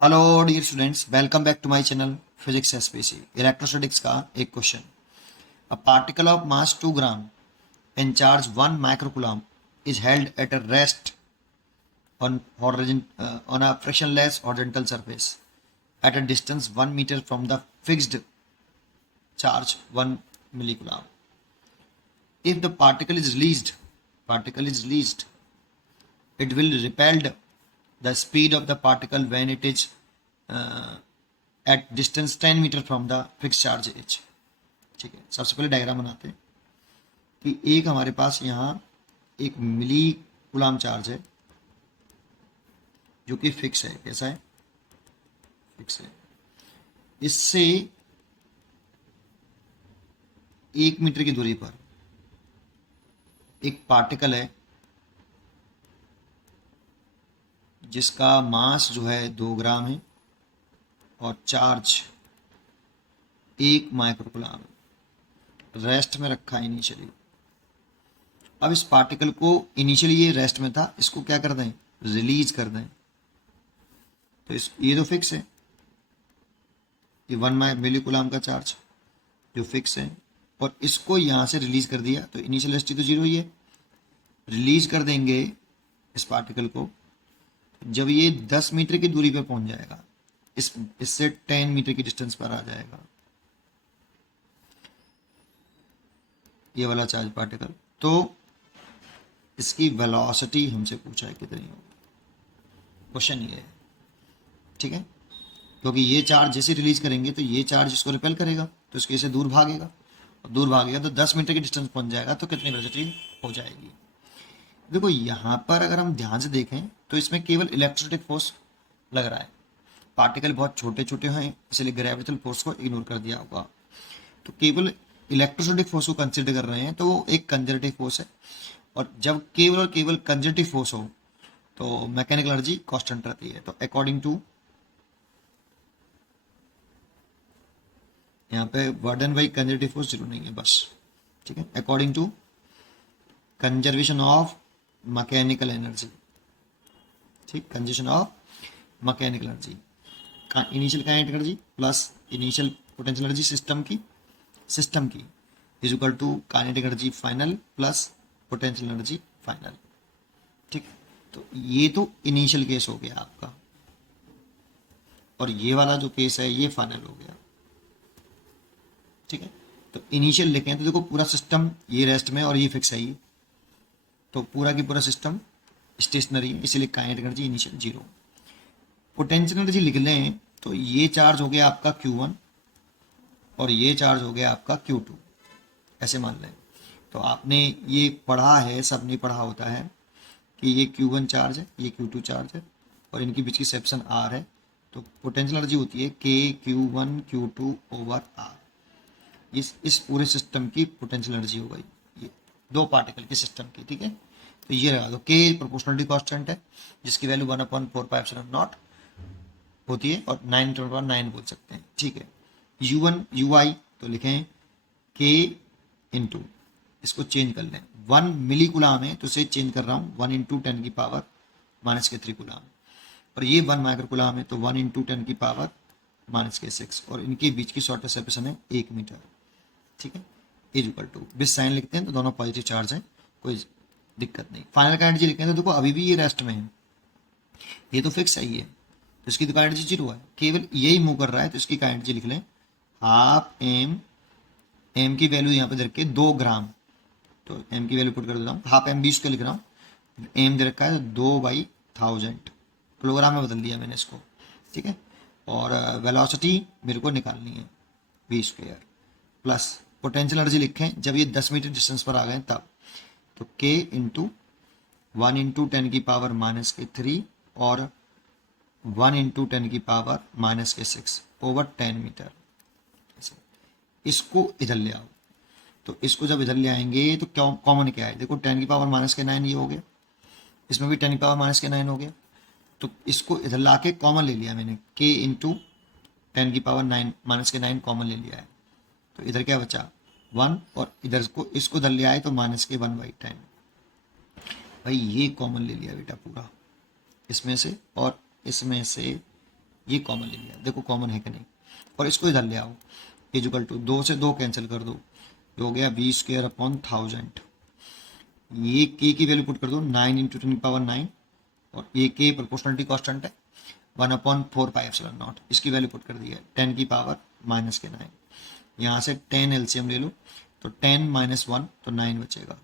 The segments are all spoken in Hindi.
Hello dear students, welcome back to my channel physics SPC. Electrostatics का एक question. A particle of mass 2 gram and charge 1 microcoulomb is held at a rest on a frictionless horizontal surface at a distance 1 meter from the fixed charge 1 millicoulomb. If the particle is released, it will repelled the speed of the particle when it is uh, at distance 10 metre from the fix charge H. ठीक है, सबसे पहले डायग्राम बनाते हैं कि एक हमारे पास यहाँ एक मिली गुलाम चार्ज है जो कि फिक्स है। कैसा है? फिक्स है। इससे 1 मीटर की दूरी पर एक पार्टिकल है जिसका मास जो है 2 ग्राम है और चार्ज 1 माइक्रोकूलम रेस्ट में रखा है इनिशियली। अब इस पार्टिकल को इनिशियली ये रेस्ट में था, इसको क्या कर दें? रिलीज कर दें। तो ये तो फिक्स है, ये 1 मिलीकूलम का चार्ज जो फिक्स है, और इसको यहाँ से रिलीज कर दिया तो इनिशियल वेलोसिटी तो जीरो ही है। रिलीज कर देंगे इस पार्टिकल को जब ये 10 मीटर की दूरी पर पहुंच जाएगा, इससे 10 मीटर की डिस्टेंस पर आ जाएगा ये वाला चार्ज पार्टिकल। तो इसकी वेलोसिटी हमसे पूछा है कितनी होगी, क्वेश्चन ये है। ठीक है, क्योंकि ये चार्ज जैसे रिलीज करेंगे तो ये चार्ज इसको रिपेल करेगा तो इसके से दूर भागेगा, और दूर भागेगा तो 10 मीटर की डिस्टेंस पहुंच जाएगा, तो कितनी वेलोसिटी हो जाएगी। देखो यहाँ पर अगर हम ध्यान से देखें तो इसमें केवल इलेक्ट्रोस्टैटिक फोर्स लग रहा है। पार्टिकल बहुत छोटे छोटे हैं इसलिए ग्रेविटेशनल फोर्स को इग्नोर कर दिया होगा, तो केवल इलेक्ट्रोस्टैटिक फोर्स को कंसिडर कर रहे हैं, तो वो एक कंजर्वेटिव फोर्स है। और जब केवल और केवल कंजर्वेटिव फोर्स हो तो मैकेनिकल एनर्जी कांस्टेंट रहती है। तो अकॉर्डिंग टू, यहाँ पे work done by conservative force zero नहीं है बस। ठीक है, according to conservation of mechanical energy. ठीक, conservation of mechanical energy, initial kinetic energy plus initial potential energy system की is equal to kinetic energy final plus potential energy final. ठीक, तो ये तो इनिशियल केस हो गया आपका, और ये वाला जो केस है ये फाइनल हो गया। ठीक है, तो इनिशियल लिखें तो देखो पूरा सिस्टम ये रेस्ट में और ये फिक्स है, ये तो पूरा की पूरा सिस्टम स्टेशनरी है, इसलिए kinetic energy initial zero. Potential energy लिख लें तो ये चार्ज हो गया आपका Q1 और ये चार्ज हो गया आपका Q2, ऐसे मान लें। तो आपने ये पढ़ा है, सब नहीं पढ़ा होता है कि ये Q1 चार्ज है, ये Q2 चार्ज है, और इनकी बीच की सेप्शन R है। तो पोटेंशियल एनर्जी होती है KQ1 Q2 ओवर R। इस पूरे सिस्टम की पोटेंशियल एनर्जी हो गई, ये दो पार्टिकल के सिस्टम की। ठीक है, तो ये लगा दो, K प्रोपोर्शनलिटी कांस्टेंट है जिसकी वैल्यू 1/4πε0 होती है, और 9 बोल सकते हैं। ठीक है, U1 UI तो लिखें K इंटू, इसको चेंज कर लें, 1 मिलीकूलम है तो इसे चेंज कर रहा हूँ 1 इंटू 10 की पावर -3 कूलम, और ये 1 माइक्रोकूलम है तो 1 इंटू 10 की पावर -6, और इनके बीच की शॉर्टेस्ट सेपरेशन है 1 मीटर। ठीक है, इज इक्वल टू, बिस साइन लिखते हैं तो दोनों पॉजिटिव चार्ज हैं, कोई दिक्कत नहीं। फाइनल का एनर्जी लिखते हैं तो देखो अभी भी ये रेस्ट में है, ये तो फिक्स है ये, तो इसकी तो का एनर्जी जीरो है, केवल यही मूव कर रहा है, तो इसकी का एनर्जी लिख लें हाफ एम की वैल्यू यहाँ पे दे रखी है 2 ग्राम, तो एम की वैल्यू पुट कर देता हूँ, हाफ एम 20 को लिख रहा हूँ, एम दे रखा है 2/1000, किलोग्राम में बदल दिया मैंने इसको। ठीक है, और वेलोसिटी मेरे को निकालनी है v² प्लस पोटेंशियल एनर्जी लिखें जब ये 10 मीटर डिस्टेंस पर आ गए तब, तो k इंटू 1 इंटू 10 की पावर -3 और 1 इंटू 10 की पावर -6 ओवर 10 मीटर। इसको इधर ले आओ, तो इसको जब इधर ले आएंगे तो क्या कॉमन क्या है? देखो 10 की पावर -9 ये हो गया, इसमें भी 10 की पावर -9 हो गया, तो इसको इधर ला के कॉमन ले लिया मैंने, k इंटू 10 की पावर -9 कॉमन ले लिया है, तो इधर क्या बचा 1, और इधर को इसको इधर ले आए तो -1/10। भाई ये कॉमन ले लिया बेटा पूरा इसमें से, और इसमें से ये कॉमन ले लिया, देखो कॉमन है कि नहीं, और इसको इधर ले आओ, इक्वल टू 2 से 2 कैंसिल कर दो, ये हो गया वी स्क्वायर अपॉन 1000। ये के की वैल्यू पुट कर दो 9 इंटू 10⁹, और ये के प्रोपोर्शनलिटी कांस्टेंट है 1/4πε0, इसकी वैल्यू पुट कर दी है 10 की पावर -9। यहाँ से 10 एलसीएम ले लो, तो 10 - 1 तो 9 बचेगा,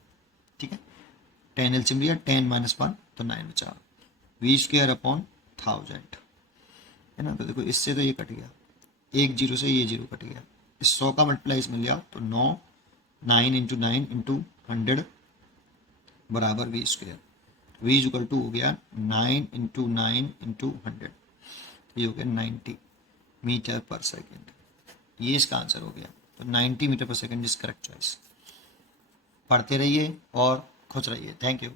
ठीक है, 10 एलसीएम लिया, 10 - 1 तो 9 बचा, वी स्क्वायर अपॉन 1000 है ना। तो देखो इससे तो ये कट गया, एक जीरो से ये जीरो कट गया, इस 100 का मल्टीप्लाई इसमें लिया तो 9, 9 इंटू 9 इंटू 100 बराबर v square, v equal to हो गया 9 इंटू 9 इंटू 100, ये हो गया 90 मीटर पर सेकेंड, ये इसका आंसर हो गया। तो 90 मीटर पर सेकेंड इज करेक्ट चॉइस। पढ़ते रहिए और खुश रहिए। Thank you.